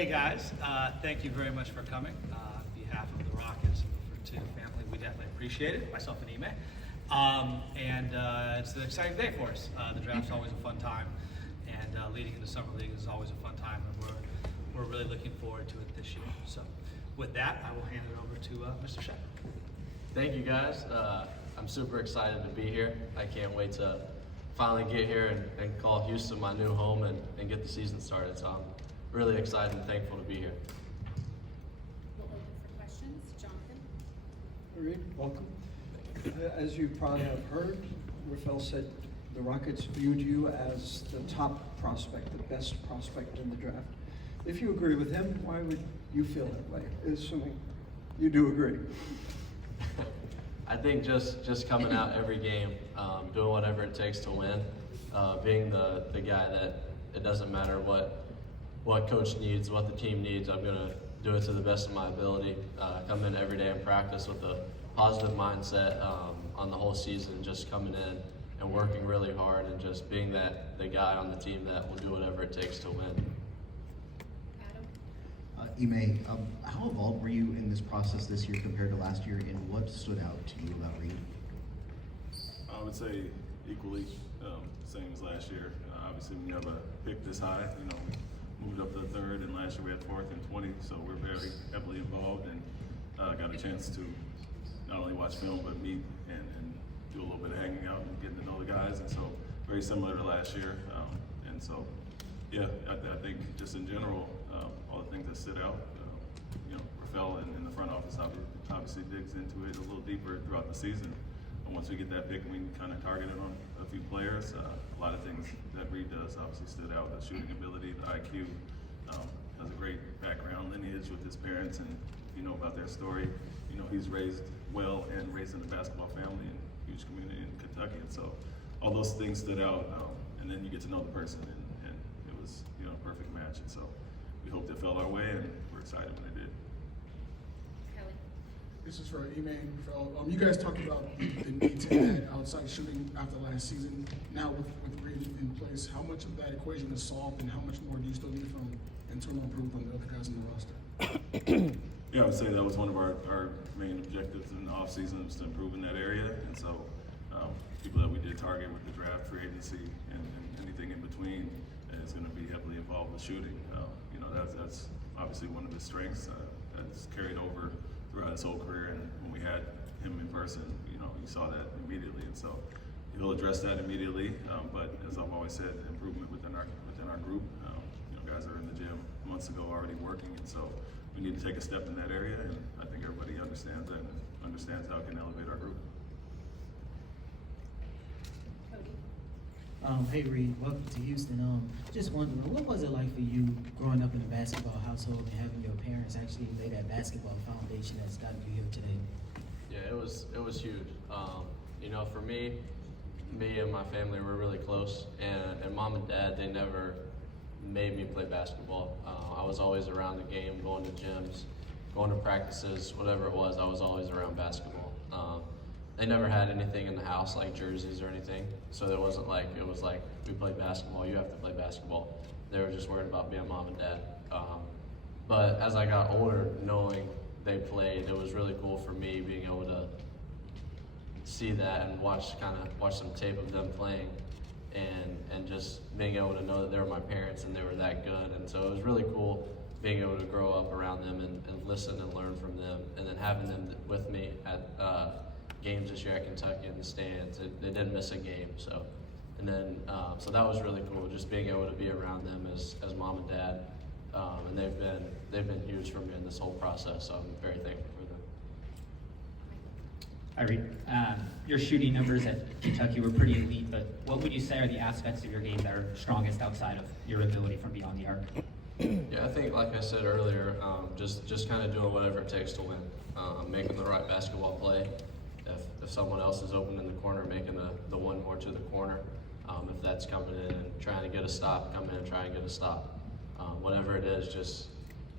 Hey guys, thank you very much for coming. On behalf of the Rockets and the Fertitta family, we definitely appreciate it, myself and Ime. It's an exciting day for us. The draft's always a fun time, and leading into Summer League is always a fun time, and we're really looking forward to it this year. So with that, I will hand it over to Mr. Sheppard. Thank you guys. I'm super excited to be here. I can't wait to finally get here and call Houston my new home and get the season started. So I'm really excited and thankful to be here. We'll open for questions. Jonathan? Reed, welcome. As you probably have heard, Rafael said the Rockets viewed you as the top prospect, the best prospect in the draft. If you agree with him, why would you feel that way, assuming you do agree? I think just coming out every game, doing whatever it takes to win, being the guy that it doesn't matter what coach needs, what the team needs, I'm going to do it to the best of my ability. Come in every day and practice with a positive mindset on the whole season, just coming in and working really hard and just being the guy on the team that will do whatever it takes to win. Adam? Ime, how involved were you in this process this year compared to last year, and what stood out to you about Reed? I would say equally, same as last year. Obviously, when you have a pick this high, we moved up to the third, and last year we had 4th and 20, so we're very heavily involved and got a chance to not only watch film but meet and do a little bit of hanging out and getting to know the guys, and so very similar to last year. I think just in general, all the things that stood out, Rafael in the front office obviously digs into it a little deeper throughout the season. And once we get that pick, we can kind of target it on a few players. A lot of things that Reed does obviously stood out: the shooting ability, the IQ. Has a great background lineage with his parents, and if you know about their story, he's raised well and raised in a basketball family in a huge community in Kentucky. And so all those things stood out, and then you get to know the person, and it was a perfect match. And so we hoped it fell our way, and we're excited when it did. Kelly? This is for Ime and Rafael. You guys talked about the need to add outside shooting after last season. Now with Reed in place, how much of that equation is solved, and how much more do you still need from internal improvement on the other guys in the roster? Yeah, I would say that was one of our main objectives in the offseason, was to improve in that area. And so people that we did target with the draft, free agency, and anything in between is going to be heavily involved with shooting. That's obviously one of his strengths. That's carried over throughout his whole career. And when we had him in person, you saw that immediately. And so he'll address that immediately. But as I've always said, improvement within our group. Guys are in the gym months ago already working, and so we need to take a step in that area, and I think everybody understands that and understands how it can elevate our group. Cody? Hey Reed, welcome to Houston. Just wondering, what was it like for you growing up in a basketball household and having your parents actually lay that basketball foundation that's gotten you here today? Yeah, it was huge. For me and my family were really close, and mom and dad, they never made me play basketball. I was always around the game, going to gyms, going to practices, whatever it was, I was always around basketball. They never had anything in the house like jerseys or anything, so it was like we played basketball, you have to play basketball. They were just worried about being mom and dad. But as I got older, knowing they played, it was really cool for me being able to see that and watch some tape of them playing. And just being able to know that they were my parents and they were that good. And so it was really cool being able to grow up around them and listen and learn from them, and then having them with me at games this year at Kentucky in the stands. They didn't miss a game. So that was really cool, just being able to be around them as mom and dad. And they've been huge for me in this whole process, so I'm very thankful for them. Hi, Reed. Your shooting numbers at Kentucky were pretty elite, but what would you say are the aspects of your game that are strongest outside of your ability from beyond the arc? Yeah, I think, like I said earlier, just kind of doing whatever it takes to win, making the right basketball play. If someone else is open in the corner, making the one more to the corner. If that's coming in and trying to get a stop, come in and try and get a stop. Whatever it is, just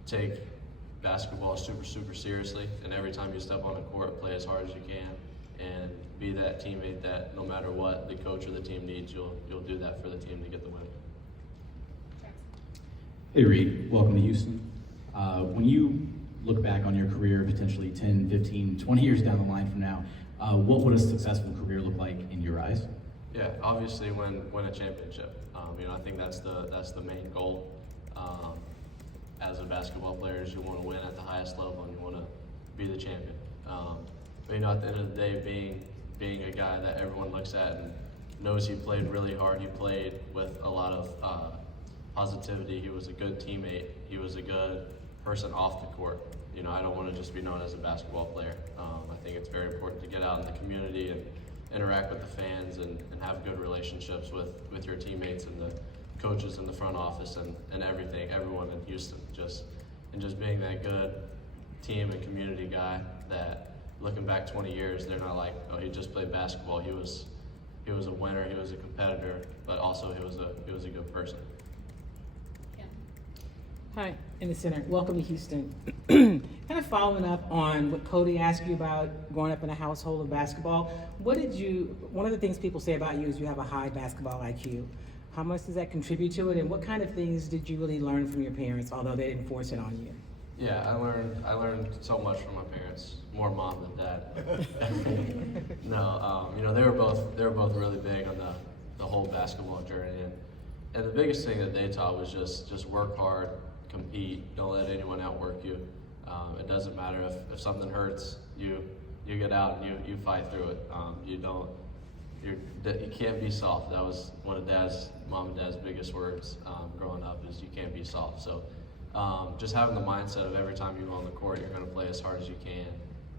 take basketball super, super seriously, and every time you step on the court, play as hard as you can, and be that teammate that no matter what the coach or the team needs, you'll do that for the team to get the win. Jackson? Hey Reed, welcome to Houston. When you look back on your career, potentially 10, 15, 20 years down the line from now, what would a successful career look like in your eyes? Yeah, obviously win a championship. I think that's the main goal. As a basketball player, is you want to win at the highest level and you want to be the champion. But at the end of the day, being a guy that everyone looks at and knows he played really hard, he played with a lot of positivity. He was a good teammate. He was a good person off the court. I don't want to just be known as a basketball player. I think it's very important to get out in the community and interact with the fans and have good relationships with your teammates and the coaches in the front office and everyone in Houston. Just being that good team and community guy that looking back 20 years, they're not like, oh, he just played basketball. He was a winner, he was a competitor, but also he was a good person. Kim? Hi, in the center. Welcome to Houston. Kind of following up on what Cody asked you about growing up in a household of basketball. One of the things people say about you is you have a high basketball IQ. How much does that contribute to it, and what kind of things did you really learn from your parents, although they didn't force it on you? Yeah, I learned so much from my parents, more mom than dad. No, they were both really big on the whole basketball journey, and the biggest thing that they taught was just work hard, compete, don't let anyone outwork you. It doesn't matter if something hurts, you get out and you fight through it. You can't be soft. That was one of mom and dad's biggest words growing up, is you can't be soft. So just having the mindset of every time you go on the court, you're going to play as hard as you can.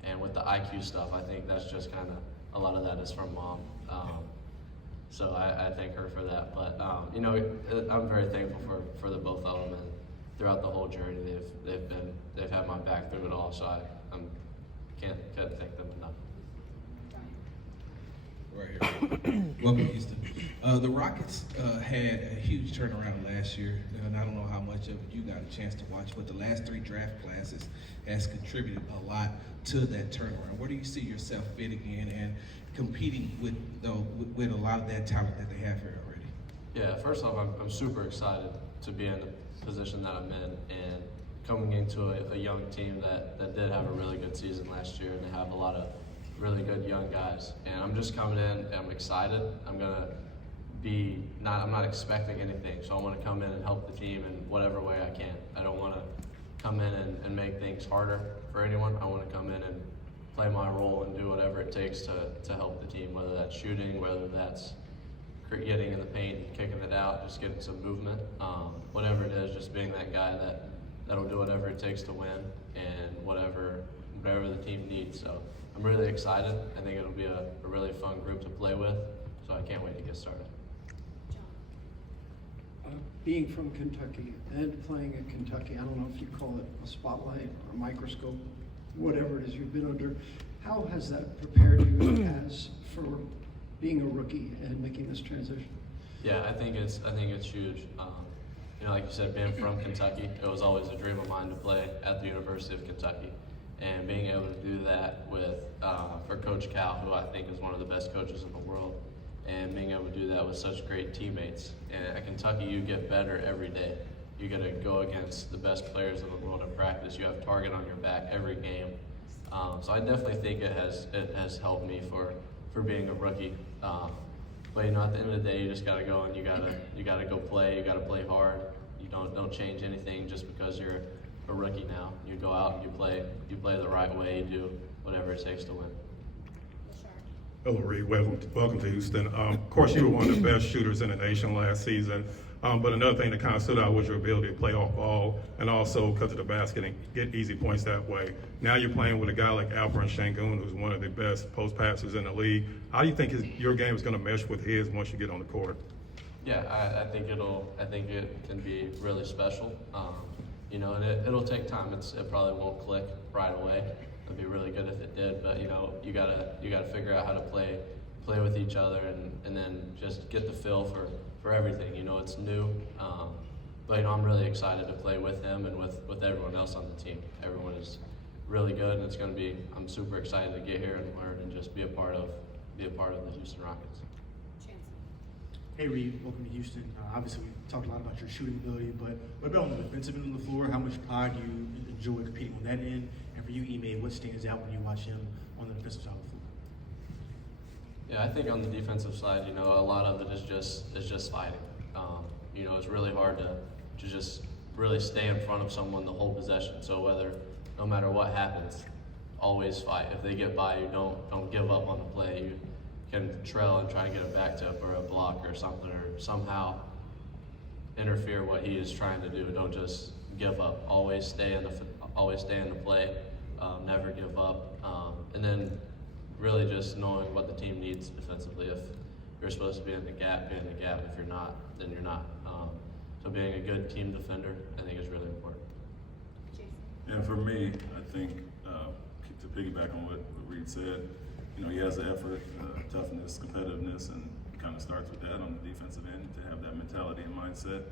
And with the IQ stuff, I think that's just kind of, a lot of that is from mom. So I thank her for that. But I'm very thankful for the both of them, and throughout the whole journey, they've had my back through it all. So I can't thank them enough. Right here. Welcome, Houston. The Rockets had a huge turnaround last year, and I don't know how much of it you got a chance to watch, but the last 3 draft classes has contributed a lot to that turnaround. Where do you see yourself fitting in and competing with a lot of that talent that they have here already? Yeah, first off, I'm super excited to be in the position that I'm in and coming into a young team that did have a really good season last year, and they have a lot of really good young guys. And I'm just coming in and I'm excited. I'm not expecting anything, so I want to come in and help the team in whatever way I can. I don't want to come in and make things harder for anyone. I want to come in and play my role and do whatever it takes to help the team, whether that's shooting, whether that's getting in the paint, kicking it out, just getting some movement. Whatever it is, just being that guy that'll do whatever it takes to win and whatever the team needs. So I'm really excited. I think it'll be a really fun group to play with, so I can't wait to get started. Being from Kentucky and playing at Kentucky, I don't know if you call it a spotlight or a microscope, whatever it is you've been under, how has that prepared you as for being a rookie and making this transition? Yeah, I think it's huge. Like you said, being from Kentucky, it was always a dream of mine to play at the University of Kentucky. And being able to do that for Coach Cal, who I think is one of the best coaches in the world, and being able to do that with such great teammates. And at Kentucky, you get better every day. You get to go against the best players in the world in practice. You have target on your back every game. So I definitely think it has helped me for being a rookie. But at the end of the day, you just gotta go and you gotta go play. You gotta play hard. You don't change anything just because you're a rookie now. You go out and you play the right way. You do whatever it takes to win. Hello, Reed. Welcome to Houston. Of course, you were one of the best shooters in the nation last season. But another thing that kind of stood out was your ability to play off ball, and also because of the basket and get easy points that way. Now you're playing with a guy like Alperen Sengun, who's one of the best post passers in the league. How do you think your game is going to mesh with his once you get on the court? Yeah, I think it can be really special. And it'll take time. It probably won't click right away. It'd be really good if it did, but you gotta figure out how to play with each other and then just get the feel for everything. It's new, but I'm really excited to play with him and with everyone else on the team. Everyone is really good, and I'm super excited to get here and learn and just be a part of the Houston Rockets. Hey Reed, welcome to Houston. Obviously, we talked a lot about your shooting ability, but what about on the defensive end of the floor? How much pride do you enjoy competing on that end? And for you, Ime, what stands out when you watch him on the defensive side of the floor? Yeah, I think on the defensive side, you know, a lot of it is just fighting. You know, it's really hard to just really stay in front of someone the whole possession. So no matter what happens, always fight. If they get by you, don't give up on the play. You can trail and try to get a back tip or a block or something, or somehow interfere what he is trying to do. Don't just give up. Always stay in the play. Never give up. And then really just knowing what the team needs defensively. If you're supposed to be in the gap, be in the gap. If you're not, then you're not. So being a good team defender, I think, is really important. And for me, I think to piggyback on what Reed said, you know, he has the effort, toughness, competitiveness, and it kind of starts with that on the defensive end to have that mentality and mindset.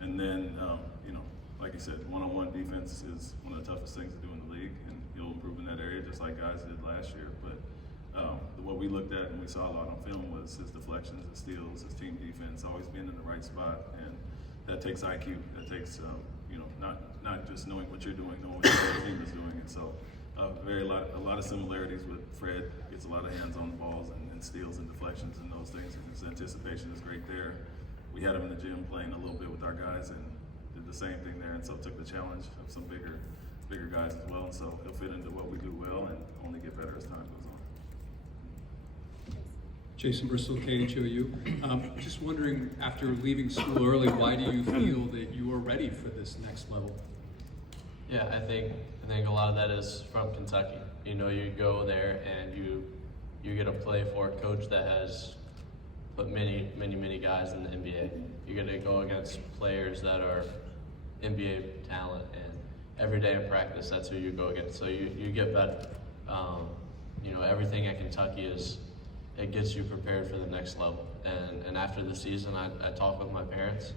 And then, you know, like you said, one-on-one defense is one of the toughest things to do in the league, and he'll improve in that area just like guys did last year. But what we looked at and we saw a lot on film was his deflections, his steals, his team defense, always being in the right spot, and that takes IQ. That takes you know, not just knowing what you're doing, knowing what your team is doing. And so a lot of similarities with Fred. Gets a lot of hands on the balls and steals and deflections and those things, and his anticipation is great there. We had him in the gym playing a little bit with our guys and did the same thing there, and so took the challenge of some bigger guys as well, and so he'll fit into what we do well and only get better as time goes on. Jason Bristol, KHOU. Just wondering, after leaving school early, why do you feel that you are ready for this next level? Yeah, I think a lot of that is from Kentucky. You know, you go there and you get to play for a coach that has put many guys in the NBA. You get to go against players that are NBA talent, and every day in practice, that's who you go against. So you get better. You know, everything at Kentucky it gets you prepared for the next level. And after the season, I talked with my parents,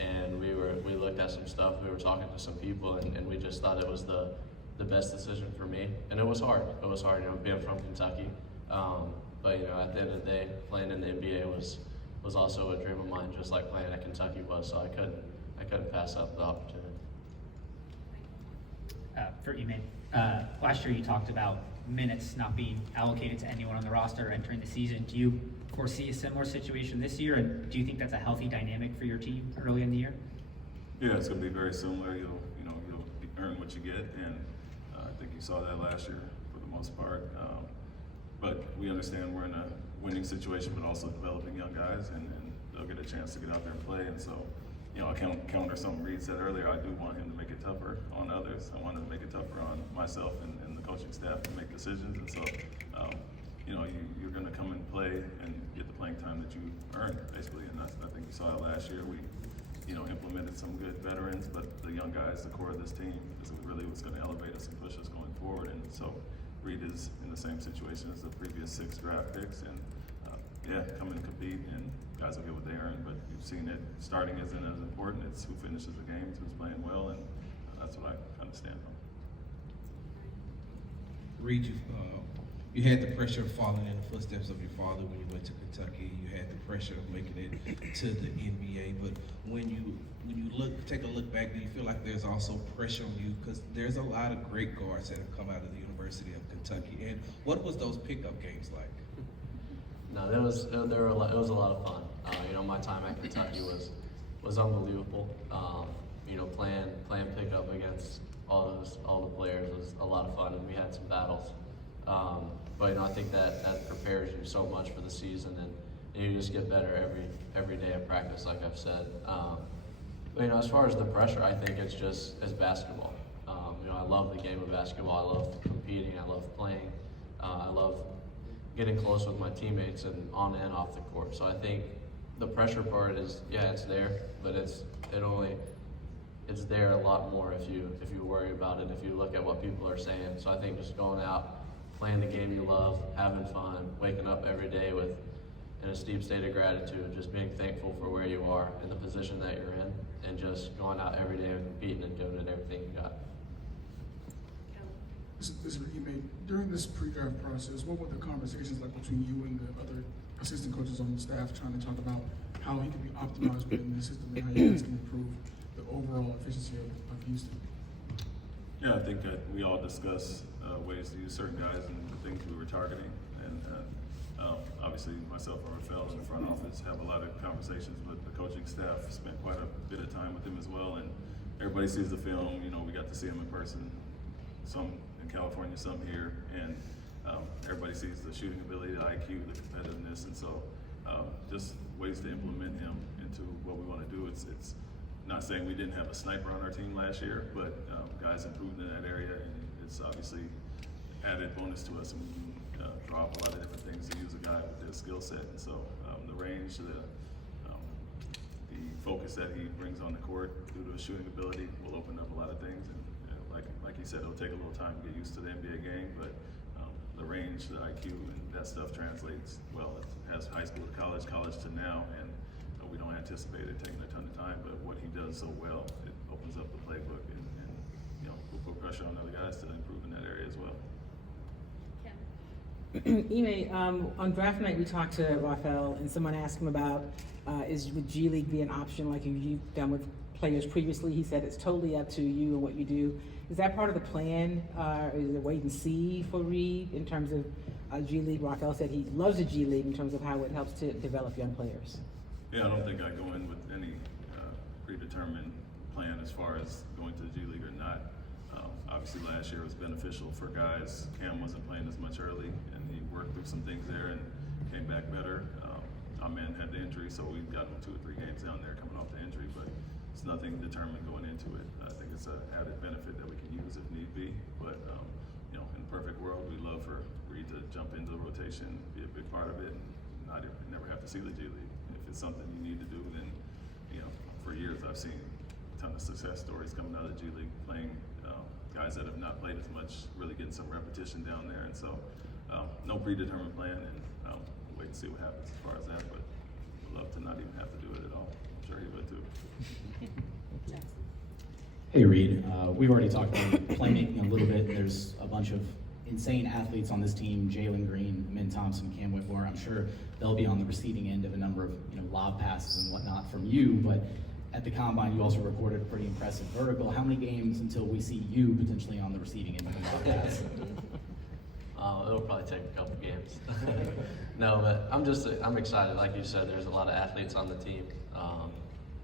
and we looked at some stuff. We were talking to some people, and we just thought it was the best decision for me. And it was hard. It was hard, you know, being from Kentucky. But you know, at the end of the day, playing in the NBA was also a dream of mine, just like playing at Kentucky was. So I couldn't pass up the opportunity. For Ime, last year you talked about minutes not being allocated to anyone on the roster entering the season. Do you foresee a similar situation this year, and do you think that's a healthy dynamic for your team early in the year? Yeah, it's going to be very similar. You'll earn what you get, and I think you saw that last year for the most part. But we understand we're in a winning situation, but also developing young guys, and they'll get a chance to get out there and play. And so, you know, I counter something Reed said earlier. I do want him to make it tougher on others. I want him to make it tougher on myself and the coaching staff to make decisions. And so, you know, you're going to come and play and get the playing time that you earned, basically. And I think you saw it last year. We, you know, implemented some good veterans, but the young guys, the core of this team, is really what's going to elevate us and push us going forward. And so, Reed is in the same situation as the previous 6 draft picks, and yeah, come and compete, and guys will get what they earn. But you've seen it, starting isn't as important. It's who finishes the games, who's playing well, and that's what I kind of stand on. Reed, you had the pressure of following in the footsteps of your father when you went to Kentucky. You had the pressure of making it to the NBA. But when you take a look back, do you feel like there's also pressure on you? Because there's a lot of great guards that have come out of the University of Kentucky. And what was those pickup games like? No, it was a lot of fun. You know, my time at Kentucky was unbelievable. You know, playing pickup against all the players was a lot of fun, and we had some battles. But you know, I think that prepares you so much for the season, and you just get better every day of practice, like I've said. But you know, as far as the pressure, I think it's basketball. You know, I love the game of basketball. I love competing. I love playing. I love getting close with my teammates and on and off the court. So I think the pressure part is, yeah, it's there, but it's there a lot more if you worry about it, if you look at what people are saying. So I think just going out, playing the game you love, having fun, waking up every day in a steep state of gratitude, just being thankful for where you are and the position that you're in, and just going out every day and competing and doing it everything you got. This is for Ime. During this pre-draft process, what were the conversations like between you and the other assistant coaches on the staff trying to talk about how he can be optimized within the system and how you guys can improve the overall efficiency of Houston? Yeah, I think that we all discuss ways to use certain guys and the things we were targeting. And obviously myself and Rafael in the front office have a lot of conversations, but the coaching staff spent quite a bit of time with him as well. And everybody sees the film, you know, we got to see him in person, some in California, some here. And everybody sees the shooting ability, the IQ, the competitiveness. And so just ways to implement him into what we want to do. It's not saying we didn't have a sniper on our team last year, but guys improved in that area, and it's obviously added bonus to us, and we can draw up a lot of different things to use a guy with their skill set. And so the range, the focus that he brings on the court due to his shooting ability will open up a lot of things. And like he said, it'll take a little time to get used to the NBA game, but the range, the IQ, and that stuff translates well. It has high school to college, college to now, and we don't anticipate it taking a ton of time, but what he does so well, it opens up the playbook, and you know, we'll put pressure on other guys to improve in that area as well. Ime, on draft night we talked to Rafael, and someone asked him about would G League be an option like you've done with players previously? He said it's totally up to you and what you do. Is that part of the plan? Is it wait and see for Reed in terms of G League? Rafael said he loves the G League in terms of how it helps to develop young players. Yeah, I don't think I go in with any predetermined plan as far as going to the G League or not. Obviously last year was beneficial for guys. Cam wasn't playing as much early, and he worked through some things there and came back better. Our man had the injury, so we got him 2 or 3 games down there coming off the injury, but it's nothing determined going into it. I think it's an added benefit that we can use if need be, but you know, in the perfect world, we'd love for Reed to jump into the rotation, be a big part of it, and never have to see the G League. If it's something you need to do, then, you know, for years I've seen a ton of success stories coming out of the G League, playing guys that have not played as much, really getting some repetition down there. And so no predetermined plan, and we'll wait and see what happens as far as that, but we'd love to not even have to do it at all. I'm sure he would too. Hey Reed, we've already talked about playmaking a little bit. There's a bunch of insane athletes on this team: Jalen Green, Min Thompson, Cam Whitmore. I'm sure they'll be on the receiving end of a number of lob passes and whatnot from you. But at the combine, you also recorded a pretty impressive vertical. How many games until we see you potentially on the receiving end of a lob pass? It'll probably take a couple games. No, but I'm excited. Like you said, there's a lot of athletes on the team.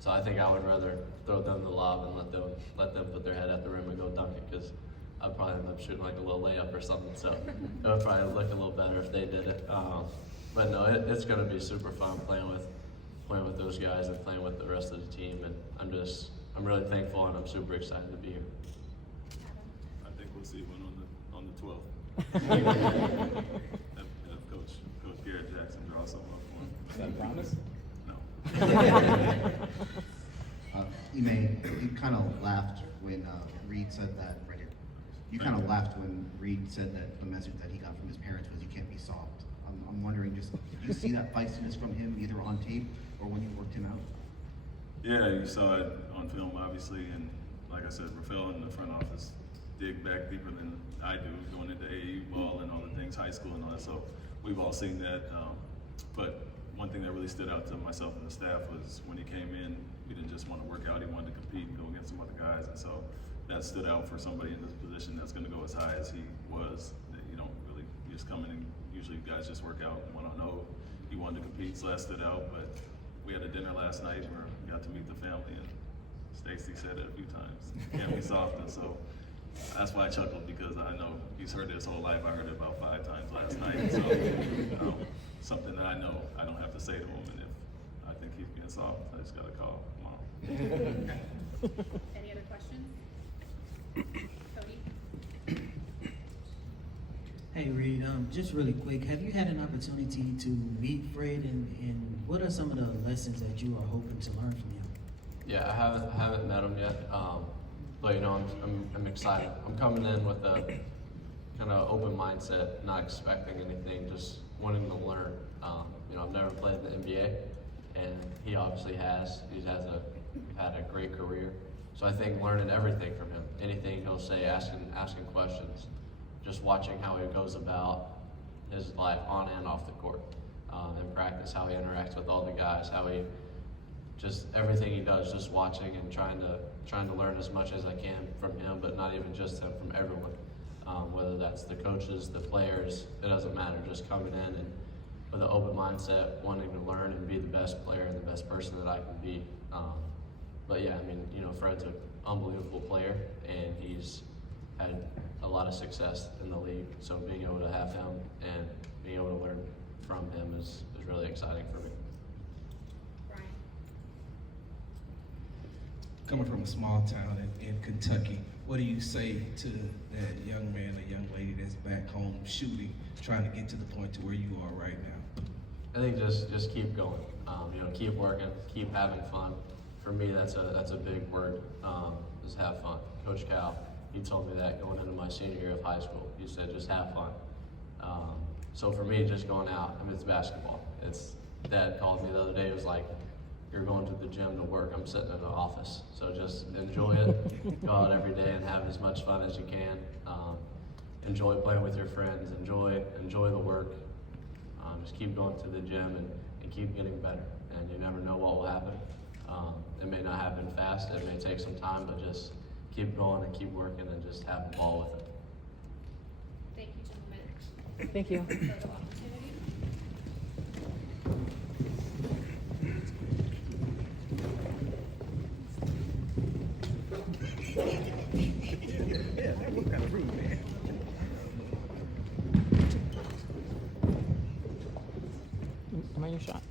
So I think I would rather throw them the lob and let them put their head at the rim and go dunk it, because I'd probably end up shooting like a little layup or something. So it would probably look a little better if they did it. But no, it's going to be super fun playing with those guys and playing with the rest of the team. And I'm really thankful, and I'm super excited to be here. I think we'll see one on the 12th. If Coach Garrett Jackson draws something up for him. Is that a promise? No. Ime, you kind of laughed when Reed said that, right here. You kind of laughed when Reed said that the message that he got from his parents was you can't be soft. I'm wondering, did you see that feistiness from him either on tape or when you worked him out? Yeah, you saw it on film, obviously, and like I said, Rafael in the front office dig back deeper than I do, going into AAU ball and all the things, high school and all that, so we've all seen that. But one thing that really stood out to myself and the staff was when he came in, he didn't just want to work out, he wanted to compete and go against some other guys, and so that stood out for somebody in this position that's going to go as high as he was. You don't really just come in and usually guys just work out 1-on-0. He wanted to compete, so that stood out, but we had a dinner last night where we got to meet the family, and Stacy said it a few times, can't be soft, and so that's why I chuckled, because I know he's heard it his whole life. I heard it about 5 times last night, so something that I know I don't have to say to him, and if I think he's being soft, I just got to call tomorrow. Any other questions? Cody? Hey Reed, just really quick, have you had an opportunity to meet Fred, and what are some of the lessons that you are hoping to learn from him? Yeah, I haven't met him yet, but I'm excited. I'm coming in with a kind of open mindset, not expecting anything, just wanting to learn. I've never played in the NBA, and he obviously has. He had a great career, so I think learning everything from him, anything he'll say, asking questions. just watching how he goes about his life on and off the court. In practice, how he interacts with all the guys, how he just everything he does, just watching and trying to learn as much as I can from him, but not even just him, from everyone. Whether that's the coaches, the players, it doesn't matter. Just coming in and with an open mindset, wanting to learn and be the best player and the best person that I can be. But yeah, I mean, Fred's an unbelievable player, and he's had a lot of success in the league. So being able to have him and being able to learn from him is really exciting for me. Brian. Coming from a small town in Kentucky, what do you say to that young man or young lady that's back home shooting, trying to get to the point to where you are right now? I think just keep going. Keep working, keep having fun. For me, that's a big word. Just have fun. Coach Cal, he told me that going into my senior year of high school. He said just have fun. So for me, just going out, it's basketball. Dad called me the other day. It was like, you're going to the gym to work. I'm sitting in the office. So just enjoy it. Go out every day and have as much fun as you can. Enjoy playing with your friends. Enjoy the work. Just keep going to the gym and keep getting better. And you never know what will happen. It may not happen fast. It may take some time, but just keep going and keep working and just have the ball with it. Thank you, gentlemen. Thank you. Photo opportunity. Yeah, that looked kind of rude, man. Am I your shot?